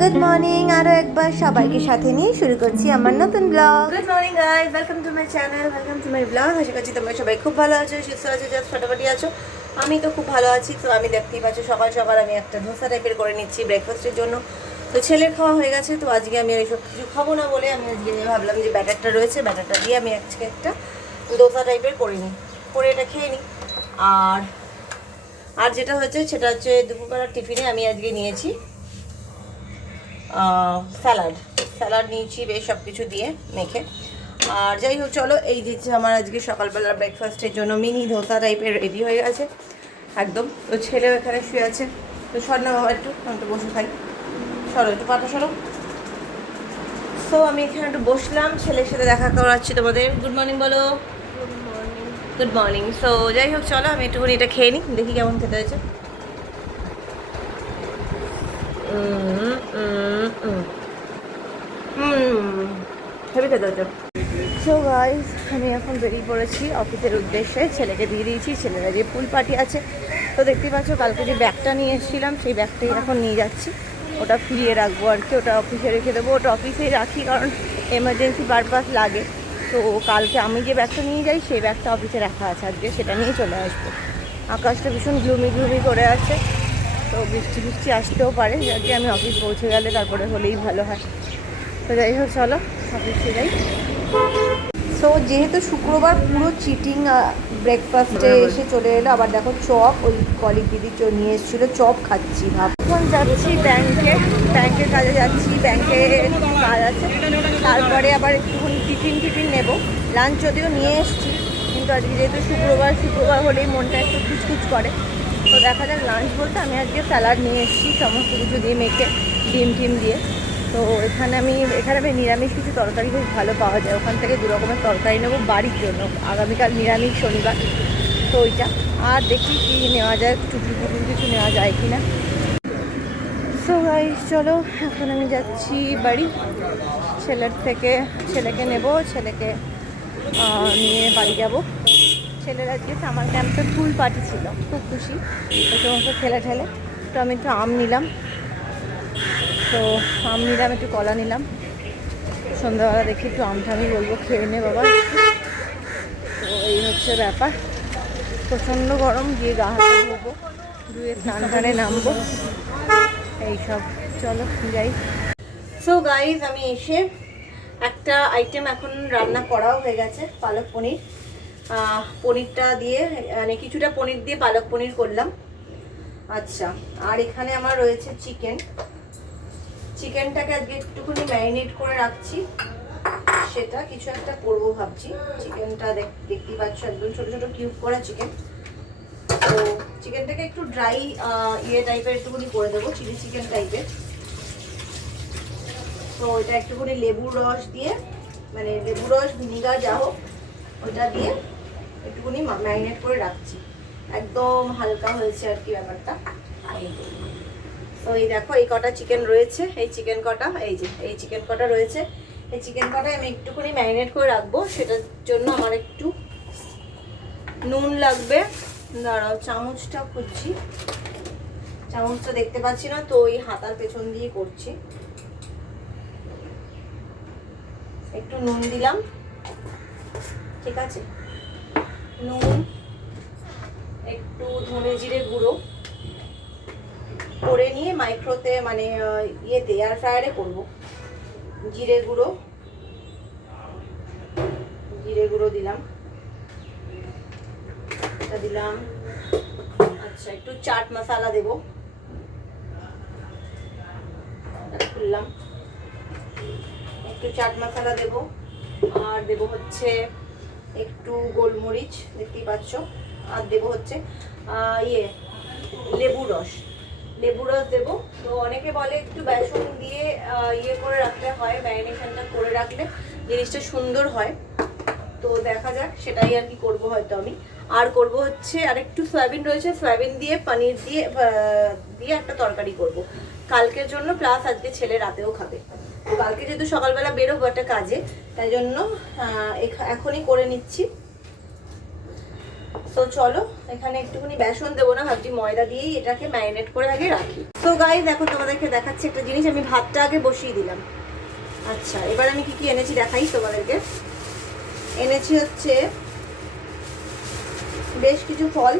Good morning আরও একবার সবাইকে সাথে নিয়ে শুরু করছি আমার নতুন blog. Good morning guys, welcome to my channel, welcome to my blog. আশা করছি তোমরা সবাই খুব ভালো আছো, সুস্থ আছো, জাস্ট ফাটাফাটি আছো। আমি তো খুব ভালো আছি। তো আমি দেখতেই পাচ্ছ সকাল সকাল আমি একটা ধোসা টাইপের করে নিচ্ছি ব্রেকফাস্টের জন্য। তো ছেলের খাওয়া হয়ে গেছে, তো আজকে আমি এইসব কিছু খাবো না বলে আমি আজকে ভাবলাম যে ব্যাটারটা রয়েছে, ব্যাটারটা দিয়ে আমি আজকে একটা ধোসা টাইপের করে নিই, করে এটা খেয়ে নিই। আর আর যেটা হয়েছে সেটা হচ্ছে দুপুরবেলার টিফিনে আমি আজকে নিয়েছি স্যালাড নিয়েছি বেশ সব কিছু দিয়ে মেখে। আর যাই হোক চলো, এই যে আমার আজকে সকালবেলা ব্রেকফাস্টের জন্য মিনি ধোসা টাইপের রেডি হয়ে গেছে একদম। তো ছেলেও এখানে শুয়ে আছে। তো সর না বাবা, একটু বসে খাই, সরো একটু পাটা সরো। তো আমি এখানে একটু বসলাম, ছেলের সাথে দেখা করাচ্ছি তোমাদের। গুড মর্নিং বলো। Good morning. সো যাই হোক চলো, আমি একটুখানি এটা খেয়ে নিই, দেখি কেমন খেতে হয়েছে। হেভি খেতে হচ্ছে। সো গাইস, আমি এখন বেরিয়ে পড়েছি অফিসের উদ্দেশ্যে। ছেলেকে দিয়ে দিয়েছি, ছেলেরা যে পুল পার্টি আছে। তো দেখতেই পাচ্ছ কালকে যে ব্যাগটা নিয়ে এসেছিলাম সেই ব্যাগটাই এখন নিয়ে যাচ্ছি। ওটা ফিরিয়ে রাখবো আর কি, ওটা অফিসে রেখে দেবো। ওটা অফিসেই রাখি কারণ এমার্জেন্সি পারপাস লাগে। তো কালকে আমি যে ব্যাগটা নিয়ে যাই সেই ব্যাগটা অফিসে রাখা আছে, আজকে সেটা নিয়ে চলে আসবো। আকাশটা ভীষণ গ্লুমি করে আছে, তো বৃষ্টি বৃষ্টি আসতেও পারে। যাকে আমি অফিস পৌঁছে গেলে তারপরে হলেই ভালো হয়। তো যাই হোক চলো অফিসে যাই। সো যেহেতু শুক্রবার পুরো চিটিং, ব্রেকফাস্টে এসে চলে এলো। আবার দেখো চপ, ওই কলিগ দিদি নিয়ে এসেছিলো, চপ খাচ্ছি। এখন যাচ্ছি ব্যাংকের কাজে যাচ্ছি, ব্যাংকে কাজ আছে। তারপরে আবার একটুখানি টিফিন নেবো। লাঞ্চ যদিও নিয়ে এসেছি, কিন্তু আজকে যেহেতু শুক্রবার হলেই মনটা একটু খুচখুচ করে। তো দেখা যাক, লাঞ্চ বলতে আমি আজকে স্যালাড নিয়ে এসেছি সমস্ত কিছু দিয়ে মেখে, ডিম দিয়ে। তো এখানে আমি নিরামিষ কিছু তরকারি খুব ভালো পাওয়া যায়, ওখান থেকে 2 রকমের তরকারি নেবো বাড়ির জন্য। আগামীকাল নিরামিষ, শনিবার। তো ওইটা আর দেখি কী নেওয়া যায়, টুকরো কিছু নেওয়া যায় কি না। সো গাইস চলো, এখন আমি যাচ্ছি বাড়ি। ছেলেকে নেব, ছেলেকে নিয়ে বাড়ি যাব। ছেলের আজকে সামার ক্যাম্পে ফুল পার্টি ছিল, খুব খুশি ওই সমস্ত ঠেলে। তো আমি একটু আম নিলাম, একটু কলা নিলাম। সন্ধ্যাবেলা দেখি একটু আমঠামি বলবো, খেয়ে নে বাবা। তো এই হচ্ছে ব্যাপার। প্রচণ্ড গরম, গিয়ে গা হাতে ধোবো, ধুয়ে স্নানে নামবো, এইসব। চলো যাই। সো গাইজ, আমি এসে একটা আইটেম এখন রান্না করাও হয়ে গেছে, পালক পনির। পনিরটা দিয়ে মানে কিছুটা পনির দিয়ে পালক পনির করলাম। আচ্ছা, আর এখানে আমার রয়েছে চিকেনটাকে আজকে একটুখানি ম্যারিনেট করে রাখছি, সেটা কিছু একটা করবো ভাবছি। চিকেনটা দেখতেই পাচ্ছ একদম ছোট ছোট কিউব করা চিকেন। তো চিকেনটাকে একটু ড্রাই টাইপের একটুখানি করে দেবো, চিলি চিকেন টাইপের। তো এটা একটুখানি লেবুর রস দিয়ে, মানে লেবুর রস ভিনিগার যা হোক ওটা দিয়ে একটুখানি ম্যারিনেট করে রাখছি। একদম হালকা হয়েছে আর কি ব্যাপারটা। তো এই দেখো, এই কটা চিকেন রয়েছে, এই চিকেন কটা রয়েছে। এই চিকেন কটায় আমি একটুখানি ম্যারিনেট করে রাখবো। সেটার জন্য আমার একটু নুন লাগবে। দাঁড়াও, চামচটা খুঁজছি, চামচটা দেখতে পাচ্ছি না, তো ওই হাতার পেছন দিয়ে করছি। একটু নুন দিলাম, ঠিক আছে, নুন, একটু ধনে জিরে গুঁড়ো করে নিয়ে মাইক্রোতে মানে এয়ার ফ্রায়ারে করবো। জিরে গুঁড়ো দিলাম, এটা দিলাম। আচ্ছা, একটু চাট মশলা দেবো, খুললাম, একটু চাট মশলা দেবো। আর দেবো হচ্ছে একটু গোলমরিচ, দেখতেই পাচ্ছ। আর দেবো হচ্ছে লেবুর রস দেবো। তো অনেকে বলে একটু বেসন দিয়ে করে রাখতে হয়, ম্যারিনেশনটা করে রাখলে জিনিসটা সুন্দর হয়। তো দেখা যাক, সেটাই আর কি করবো হয়তো আমি। আর করবো হচ্ছে আর একটু সয়াবিন রয়েছে, সয়াবিন দিয়ে পনির দিয়ে একটা তরকারি করব কালকের জন্য, প্লাস আজকে ছেলে রাতেও খাবে। তো কালকে যেহেতু সকালবেলা বেরোবো একটা কাজে, তাই জন্য এখনই করে নিচ্ছি। তো চলো এখানে একটুখানি বেসন দেবো না, ভাবছি ময়দা দিয়েই এটাকে ম্যারিনেট করে আগে রাখি। তো গাইস এখন তোমাদেরকে দেখাচ্ছি একটা জিনিস, আমি ভাতটা আগে বসিয়ে দিলাম। আচ্ছা এবার আমি কি কি এনেছি দেখাই তোমাদেরকে। এনেছি হচ্ছে বেশ কিছু ফল।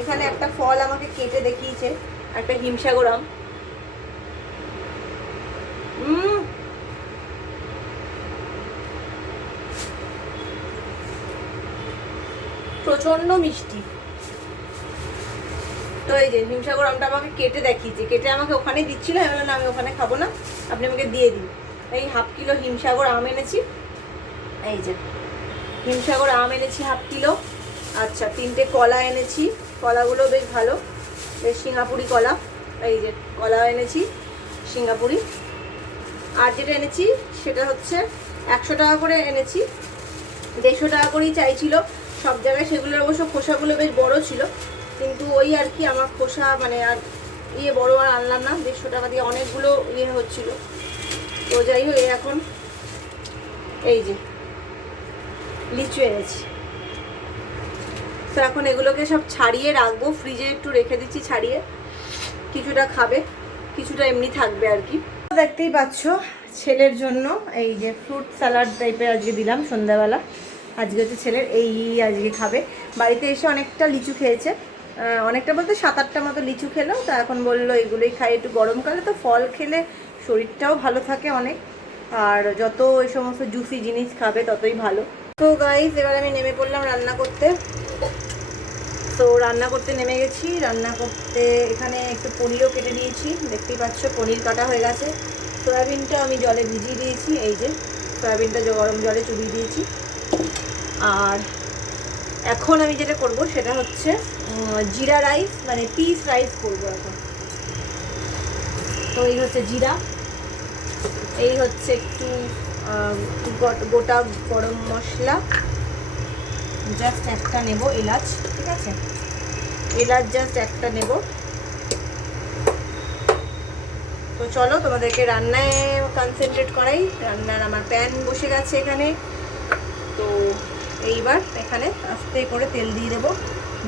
এখানে একটা ফল আমাকে কেটে দেখিয়েছে, একটা হিমসাগর আম। প্রচন্ড মিষ্টি। তো এই যে হিমসাগর আমটা আমাকে কেটে দেখিয়েছে, কেটে আমাকে ওখানে দিচ্ছিল, আমি বললাম আমি ওখানে খাবো না, আপনি আমাকে দিয়ে দিন। এই 1/2 কিলো হিমসাগর আম এনেছি। এই যে হিমসাগর আম এনেছি 1/2 কিলো। আচ্ছা 3টে কলা এনেছি, কলাগুলো বেশ ভালো, বেশ সিঙ্গাপুরি কলা। এই যে কলা এনেছি সিঙ্গাপুরি। আর যেটা এনেছি সেটা হচ্ছে 100 টাকা করে এনেছি, 150 টাকা করেই চাইছিল সব জায়গায়। সেগুলোর অবশ্য খোসাগুলো বেশ বড় ছিল, কিন্তু ওই আর কি আমার খোসা মানে আর বড় আর আনলাম না, 150 টাকা দিয়ে অনেকগুলো হচ্ছিল। তো যাই হোক এখন এই যে লিচু এনেছি। তো এখন এগুলোকে সব ছাড়িয়ে রাখবো, ফ্রিজে একটু রেখে দিচ্ছি ছাড়িয়ে। কিছুটা খাবে, কিছুটা এমনি থাকবে আর কি। দেখতেই পাচ্ছ ছেলের জন্য এই যে ফ্রুট স্যালাড টাইপের আজকে দিলাম সন্ধ্যাবেলা। আজকে হচ্ছে ছেলের এই আজকে খাবে। বাড়িতে এসে অনেকটা লিচু খেয়েছে, অনেকটা বলতে 7-8টা মতো লিচু খেলো। তো এখন বললো এগুলোই খাই, একটু গরমকালে তো ফল খেলে শরীরটাও ভালো থাকে অনেক, আর যত এই সমস্ত জুসি জিনিস খাবে ততই ভালো। তো গাইস এবার আমি নেমে পড়লাম রান্না করতে। তো রান্না করতে নেমে গেছি। রান্না করতে এখানে একটু পনিরও কেটে নিয়েছি, দেখতেই পাচ্ছ পনির কাটা হয়ে গেছে। সয়াবিনটা আমি জলে ভিজিয়ে দিয়েছি, এই যে সয়াবিনটা গরম জলে চুবিয়ে দিয়েছি। আর এখন আমি যেটা করব সেটা হচ্ছে জিরা রাইস, মানে পিস রাইস করব এখন। তো এই হচ্ছে জিরা, এই হচ্ছে একটু গোটা গরম মশলা, জাস্ট একটা নেব এলাচ, ঠিক আছে, এলাচ জাস্ট একটা নেব। তো চলো তোমাদেরকে রান্নায় কনসেন্ট্রেট করাই। রান্নার আমার প্যান বসে গেছে এখানে। তো এইবার এখানে আস্তে করে তেল দিয়ে দেবো,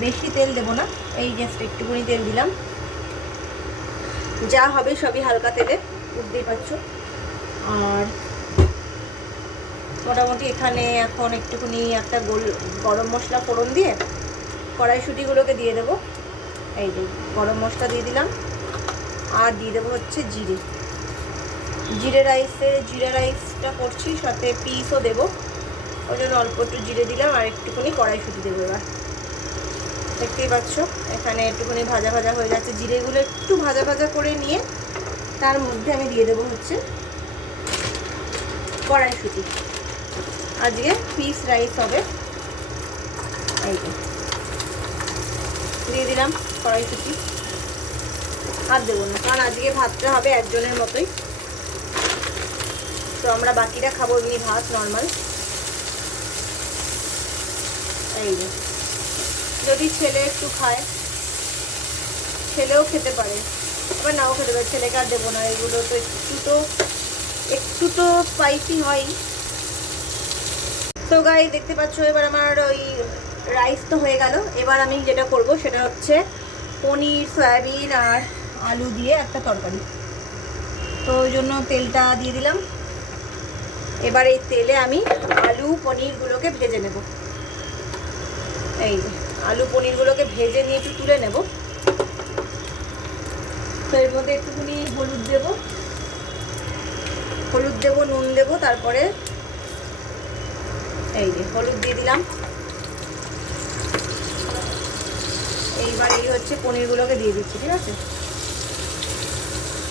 বেশি তেল দেবো না, এই জাস্ট একটুখানি তেল দিলাম। যা হবে সবই হালকা তেলে, বুঝতেই পারছো। আর মোটামুটি এখানে এখন একটুখানি একটা গরম মশলা ফোড়ন দিয়ে কড়াইশুঁটিগুলোকে দিয়ে দেবো। এই যে গরম মশলা দিয়ে দিলাম, আর দিয়ে দেবো হচ্ছে জিরে রাইসটা করছি, সাথে পিসও দেবো, ওই জন্য অল্প একটু জিরে দিলাম, আর একটুখানি কড়াইশুঁটি দেবো। এবার দেখতেই পাচ্ছ এখানে একটুখানি ভাজা ভাজা হয়ে যাচ্ছে, জিরেগুলো একটু ভাজা ভাজা করে নিয়ে তার মধ্যে আমি দিয়ে দেবো হচ্ছে কড়াইশুঁটি। আজকে পিস রাইস হবে, এই যে দিয়ে দিলাম কড়াইশুঁটি। আর দেবো না, কারণ আজকে ভাতটা হবে একজনের মতোই, তো আমরা বাকিরা খাবো এমনি ভাত নর্মাল। এই যে যদি ছেলে একটু খায়, ছেলেও খেতে পারে, আবার নাও খেতে পারে, ছেলেকে আর দেবো না। এগুলো তো একটু তো স্পাইসি হয়। তো গাই দেখতে পাচ্ছ এবার আমার ওই রাইস তো হয়ে গেল। এবার আমি যেটা করব সেটা হচ্ছে পনির, সয়াবিন আর আলু দিয়ে একটা তরকারি। তো ওই জন্য তেলটা দিয়ে দিলাম। এবার এই তেলে আমি আলু পনিরগুলোকে ভেজে নেব। এই আলু পনিরগুলোকে ভেজে নিয়ে একটু তুলে নেব। তো এর মধ্যে একটুখানি হলুদ দেবো, নুন দেবো, তারপরে এই যে হলুদ দিয়ে দিলাম। এইবার এই হচ্ছে পনিরগুলোকে দিয়ে দিচ্ছি, ঠিক আছে,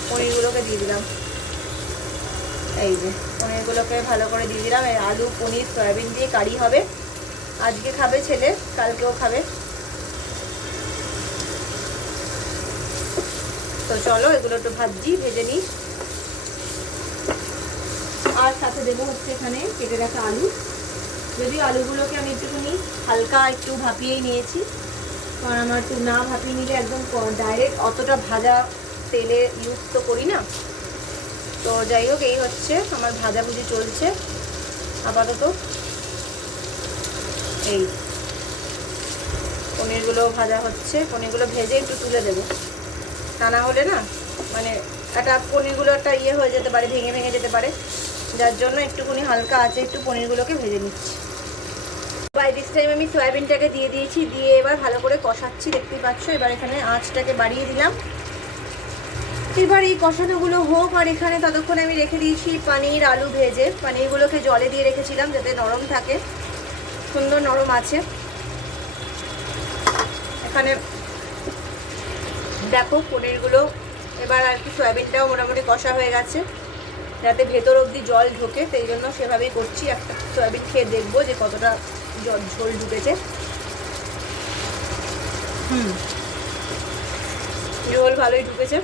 পনিরগুলোকে দিয়ে দিলাম। এই যে পনিরগুলোকে ভালো করে দিয়ে দিলাম। এই আলু পনির সয়াবিন দিয়ে কারি হবে, আজকে খাবে ছেলে, কালকেও খাবে। তো চলো এগুলো একটু ভেজে নিই। আর সাথে দেবো হচ্ছে এখানে কেটে রাখা আলু। যদিও আলুগুলোকে আমি একটুখানি হালকা একটু ভাপিয়েই নিয়েছি, কারণ আমার একটু না ভাপিয়ে নিলে একদম ডাইরেক্ট অতটা ভাজা তেলে ইউজ তো করি না। তো যাই হোক এই হচ্ছে আমার ভাজাভুজি চলছে আপাতত। এই পনিরগুলো ভাজা হচ্ছে, পনিরগুলো ভেজে একটু তুলে দেবো, তা না হলে না মানে একটা পনিরগুলো একটা ইয়ে হয়ে যেতে পারে, ভেঙে ভেঙে যেতে পারে, যার জন্য একটুখানি হালকা আছে একটু পনিরগুলোকে ভেজে নিচ্ছি। বাই দিস টাইম আমি সয়াবিনটাকে দিয়ে দিয়েছি, দিয়ে এবার ভালো করে কষাচ্ছি, দেখতেই পাচ্ছ। এবার এখানে আঁচটাকে বাড়িয়ে দিলাম। এবার এই কষানোগুলো হোক, আর এখানে ততক্ষণ আমি রেখে দিয়েছি পনির আলু ভেজে। পনিরগুলোকে জলে দিয়ে রেখেছিলাম যাতে নরম থাকে, সুন্দর নরম আছে। এখানে দেখো পনিরগুলো এবার আর কি সয়াবিনটাও মোটামুটি কষা হয়ে গেছে, যাতে ভেতর অবধি জল ঢোকে, সেই জন্য সেভাবেই করছি। একটা সয়াবিন খেয়ে দেখবো যে কতটা ঝোল ঢুকেছে। ঝোল ভালোই ঢুকেছে,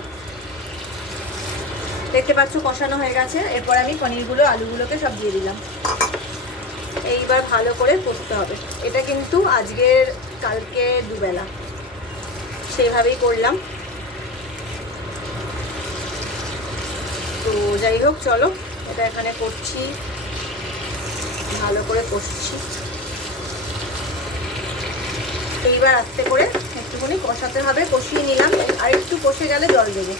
দেখতে পাচ্ছ কষানো হয়ে গেছে। এরপর আমি পনিরগুলো আলুগুলোকে সব দিয়ে দিলাম। এইবার ভালো করে কষতে হবে। এটা কিন্তু আজকের কালকে দুবেলা সেইভাবেই করলাম। তো যাই হোক, চলো এটা এখানে করছি, ভালো করে কষছি। এইবার আস্তে করে একটুখানি কষাতে হবে, কষিয়ে নিলাম। আর একটু কষে গেলে জল দেবো।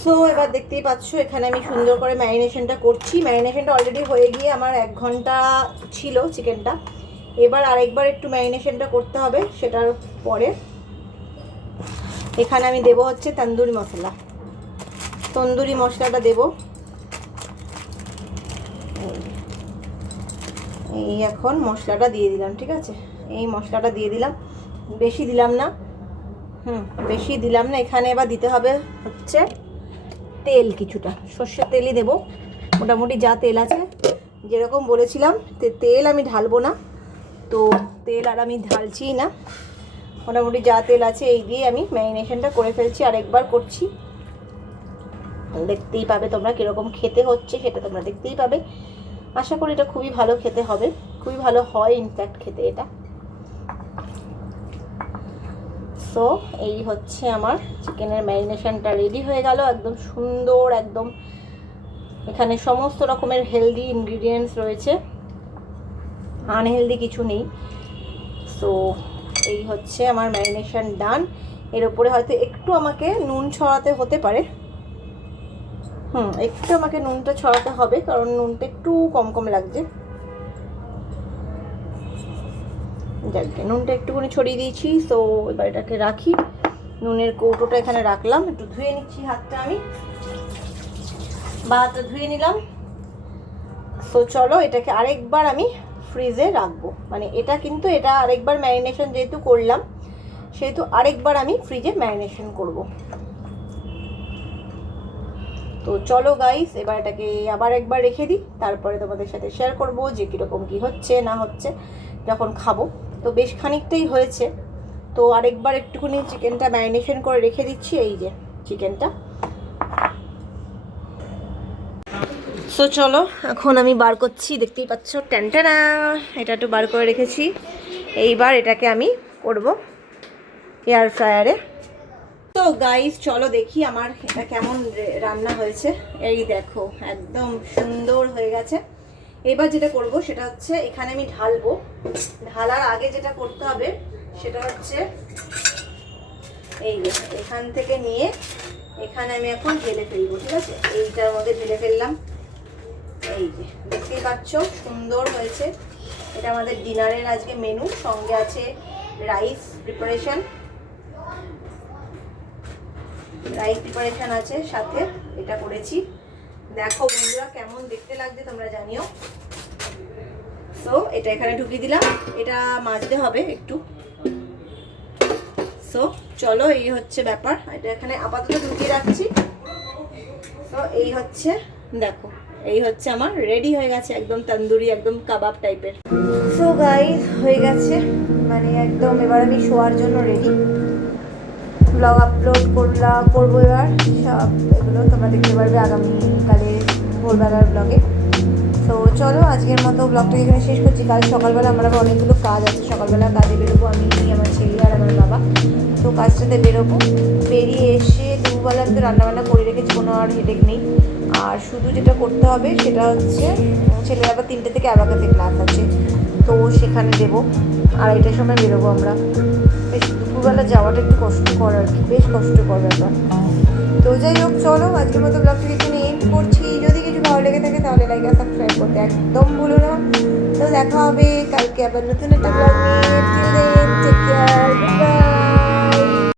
সো এবার দেখতেই পাচ্ছ এখানে আমি সুন্দর করে ম্যারিনেশনটা করছি। ম্যারিনেশনটা অলরেডি হয়ে গিয়ে আমার 1 ঘন্টা ছিল চিকেনটা। এবার আরেকবার একটু ম্যারিনেশনটা করতে হবে। সেটার পরে এখানে আমি দেবো হচ্ছে তন্দুরি মশলা। তন্দুরি মশলাটা দেবো এই, এখন মশলাটা দিয়ে দিলাম। ঠিক আছে, এই মশলাটা দিয়ে দিলাম, বেশি দিলাম না। বেশি দিলাম না। এখানে এবার দিতে হবে হচ্ছে তেল, কিছুটা সর্ষের তেলই দেবো। মোটামুটি যা তেল আছে, যেরকম বলেছিলাম তেল আমি ঢালবো না, তো তেল আর আমি ঢালছি না। মোটামুটি যা তেল আছে এই দিয়ে আমি ম্যারিনেশনটা করে ফেলছি। আর একবার করছি, দেখতেই পাবে তোমরা কীরকম খেতে হচ্ছে, সেটা তোমরা দেখতেই পাবে। আশা করি এটা খুবই ভালো খেতে হবে, খুবই ভালো হয় ইনফ্যাক্ট খেতে এটা। সো এই হচ্ছে আমার চিকেনের ম্যারিনেশনটা রেডি হয়ে গেল, একদম সুন্দর, একদম এখানে সমস্ত রকমের হেলদি ইনগ্রিডিয়েন্টস রয়েছে, আনহেলদি কিছু নেই। সো এই হচ্ছে আমার ম্যারিনেশন ডান। এর উপরে হয়তো একটু আমাকে নুন ছড়াতে হতে পারে, একটু আমাকে নুনটা ছড়াতে হবে, কারণ নুনটা একটু কম কম লাগছে। যাকে নুনটা একটুখানি ছড়িয়ে দিয়েছি। সো এবার এটাকে রাখি, নুনের কৌটোটা এখানে রাখলাম। একটু ধুয়ে নিচ্ছি হাতটা, আমি হাতটা ধুয়ে নিলাম। সো চলো এটাকে আরেকবার আমি ফ্রিজে রাখবো, মানে এটা কিন্তু এটা আরেকবার ম্যারিনেশন যেহেতু করলাম, সেহেতু আরেকবার আমি ফ্রিজে ম্যারিনেশন করব। তো চলো গাইস, এবার এটাকে আবার একবার রেখে দিই, তারপরে তোমাদের সাথে শেয়ার করব যে কীরকম কী হচ্ছে না হচ্ছে যখন খাবো। তো বেশ খানিকটাই হয়েছে, তো আরেকবার একটুখানি চিকেনটা ম্যারিনেশন করে রেখে দিচ্ছি। এই যে চিকেনটা। সো চলো এখন আমি বার করছি, দেখতেই পাচ্ছ ট্যানটানা, এটা একটু বার করে রেখেছি। এইবার এটাকে আমি করব এয়ার ফ্রায়ারে। তো গাইস চলো দেখি আমার এটা কেমন রান্না হয়েছে। এই দেখো একদম সুন্দর হয়ে গেছে। এবার যেটা করব সেটা হচ্ছে এখানে আমি ঢালবো। ঢালার আগে যেটা করতে হবে সেটা হচ্ছে এই যে এখান থেকে নিয়ে এখানে আমি এখন ঢেলে ফেলবো। ঠিক আছে, এইটার মধ্যে ঢেলে ফেললাম। এই যে দেখতেই পাচ্ছ সুন্দর হয়েছে। এটা আমাদের ডিনারের আজকে মেনু, সঙ্গে আছে রাইস প্রিপারেশন আছে সাথে, এটা করেছি। দেখো বন্ধুরা কেমন দেখতে লাগছে তোমরা জানিও। সো এটা এখানে ঢুকিয়ে দিলাম, এটা মাজতে হবে একটু। সো চলো এই হচ্ছে ব্যাপার, এটা এখানে আপাতত ঢুকিয়ে রাখছি। তো এই হচ্ছে দেখো, এই হচ্ছে আমার রেডি হয়ে গেছে, একদম তন্দুরি, একদম কাবাব টাইপের। সো গাইস হয়ে গেছে, মানে একদম এবার আমি শোয়ার জন্য রেডি। ব্লগ আপলোড করবো এবার, সব এগুলো তোমরা দেখতে পারবে আগামীকালে ভোরবেলার ব্লগে। তো চলো আজকের মতো ব্লগটাকে এখানে শেষ করছি। কাল সকালবেলা আমার আবার অনেকগুলো কাজ আছে, সকালবেলা কাজে বেরোবো আমি, আমার ছেলে আর আমার বাবা। তো কাজটাতে বেরোবো, বেরিয়ে এসে দুবেলা আমি তো রান্নাবান্না করে রেখেছি, কোনো আর হেডেক নেই। আর শুধু যেটা করতে হবে সেটা হচ্ছে ছেলের আবার 3টে থেকে অ্যাবাকাসে ক্লাস আছে, তো সেখানে দেবো। 2:30টার সময় বেরোবো আমরা। বেশ দুপুরবেলা যাওয়াটা একটু কষ্টকর আর কি, বেশ কষ্টকর ব্যাপার। তো যাই হোক, চলো আজকের মতো ব্লগটি এখানে এন্ড করছি। যদি কিছু ভালো লেগে থাকে তাহলে লাইক আর সাবস্ক্রাইব করতে একদম ভুলো না। তো দেখা হবে কালকে আবার নতুন একটা ব্লগ নিয়ে।